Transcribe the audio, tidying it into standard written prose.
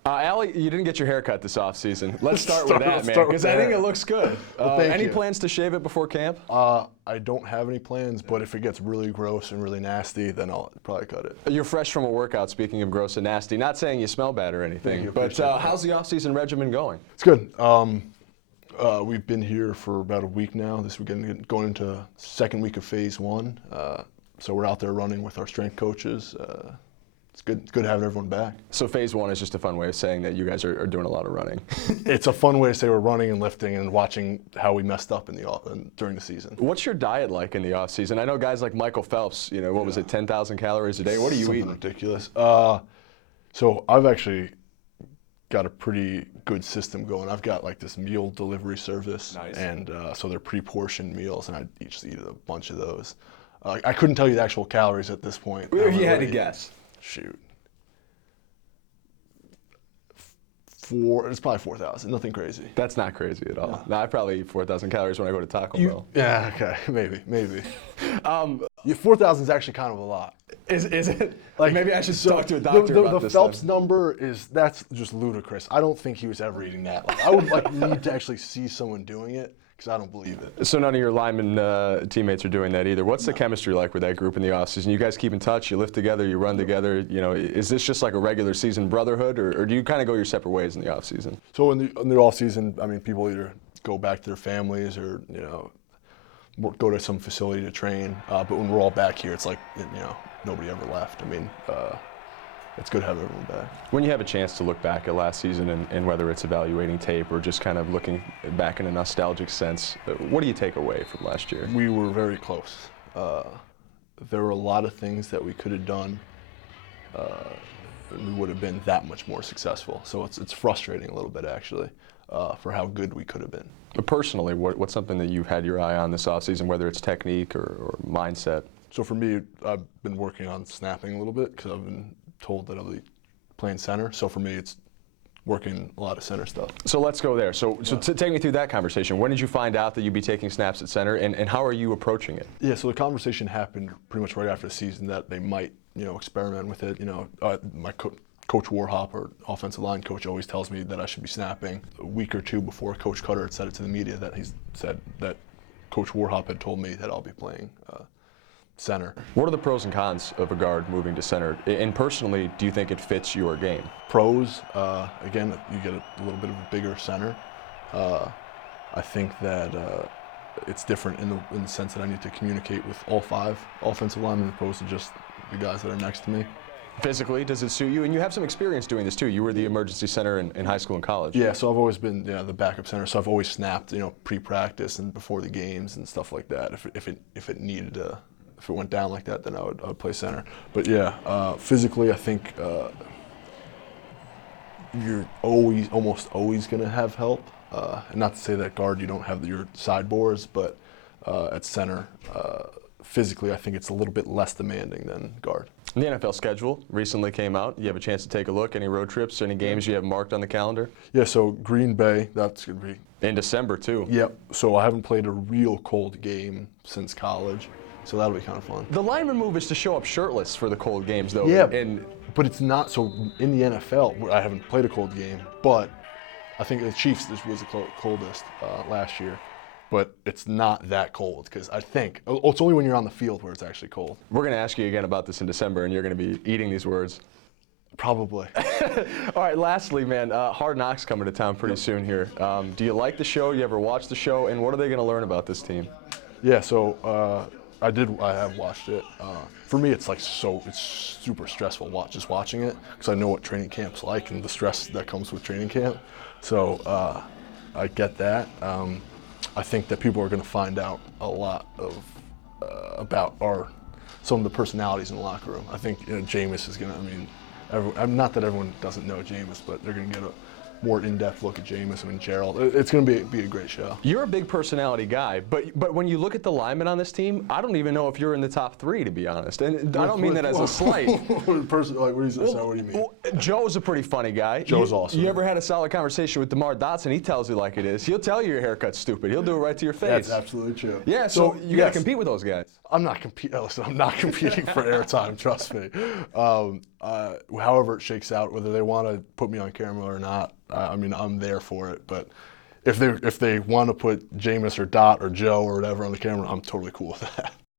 Ali, you didn't get your hair cut this offseason. Let's start with that, man, because I think it looks good. Any plans to shave it before camp? I don't have any plans, but if it gets really gross and really nasty, then I'll probably cut it. You're fresh from a workout, speaking of gross and nasty. Not saying you smell bad or anything, but how's the offseason regimen going? It's good. We've been here for about a week now. This weekend, going into second week of phase 1. So we're out there running with our strength coaches. It's good having everyone back. So phase 1 is just a fun way of saying that you guys are doing a lot of running. It's a fun way to say we're running and lifting and watching how we messed up during the season. What's your diet like in the off season? I know guys like Michael Phelps, what was it, 10,000 calories a day? What are you eating? Ridiculous. So I've actually got a pretty good system going. I've got like this meal delivery service. Nice. And so they're pre-portioned meals, and I just eat a bunch of those. I couldn't tell you the actual calories at this point. If you had to guess. Shoot. It's probably 4,000, nothing crazy. That's not crazy at all. No, I probably eat 4,000 calories when I go to Taco Bell. Yeah, okay, maybe. 4,000 is actually kind of a lot. Is it? Like, maybe I should talk to a doctor about this. The Phelps number that's just ludicrous. I don't think he was ever eating that. Like, I would need to actually see someone doing it, because I don't believe it. So none of your lineman teammates are doing that either. What's the chemistry like with that group in the offseason? You guys keep in touch, you lift together, you run together. Is this just like a regular season brotherhood, or do you kind of go your separate ways in the offseason? So in the offseason, I mean, people either go back to their families or, go to some facility to train. But when we're all back here, it's like, nobody ever left. I mean, it's good to have everyone back. When you have a chance to look back at last season and whether it's evaluating tape or just kind of looking back in a nostalgic sense, what do you take away from last year? We were very close. There were a lot of things that we could have done. We would have been that much more successful. So it's frustrating a little bit, actually, for how good we could have been. But personally, what's something that you've had your eye on this offseason, whether it's technique or mindset? So for me, I've been working on snapping a little bit because I've been told that I'll be playing center. So for me, it's working a lot of center stuff. So let's go there. So take me through that conversation. When did you find out that you'd be taking snaps at center, and how are you approaching it? Yeah, so the conversation happened pretty much right after the season that they might, experiment with it. My Coach Warhop, our offensive line coach, always tells me that I should be snapping. A week or two before Coach Cutter had said it to the media, that he said that Coach Warhop had told me that I'll be playing center. What are the pros and cons of a guard moving to center? And personally, do you think it fits your game? Pros, again, you get a little bit of a bigger center. I think that it's different in the sense that I need to communicate with all 5 offensive linemen as opposed to just the guys that are next to me. Physically, does it suit you? And you have some experience doing this too. You were the emergency center in high school and college. Yeah, so I've always been the backup center. So I've always snapped, pre-practice and before the games and stuff like that. If it needed to. If it went down like that, then I would play center. But yeah, physically, I think you're almost always going to have help. And not to say that guard you don't have your sideboards, but at center, physically, I think it's a little bit less demanding than guard. The NFL schedule recently came out. You have a chance to take a look. Any road trips, any games you have marked on the calendar? Yeah, so Green Bay, that's going to be. In December, too. Yep, so I haven't played a real cold game since college. So that'll be kind of fun. The lineman move is to show up shirtless for the cold games, though. Yeah, but it's not. So in the NFL, I haven't played a cold game, but I think the Chiefs was the coldest last year. But it's not that cold because I think it's only when you're on the field where it's actually cold. We're going to ask you again about this in December, and you're going to be eating these words. Probably. All right, lastly, man, Hard Knocks coming to town pretty soon here. Do you like the show? You ever watch the show? And what are they going to learn about this team? Yeah, so I have watched it. For me, it's super stressful just watching it because I know what training camp's like and the stress that comes with training camp. So I get that. I think that people are going to find out a lot about some of the personalities in the locker room. I think Jameis is going to. Not that everyone doesn't know Jameis, but they're going to get a more in-depth look at Jameis and Gerald. It's going to be a great show. You're a big personality guy, but when you look at the linemen on this team, I don't even know if you're in the top 3, to be honest. And I don't mean that as a slight. What do you mean? Well, Joe's a pretty funny guy. Joe's awesome. You ever had a solid conversation with DeMar Dotson? He tells you like it is. He'll tell you your haircut's stupid. He'll do it right to your face. That's absolutely true. Yeah, so you got to compete with those guys. I'm not competing for airtime, trust me. however it shakes out, whether they want to put me on camera or not, I mean, I'm there for it. But if they want to put Jameis or Dot or Joe or whatever on the camera, I'm totally cool with that.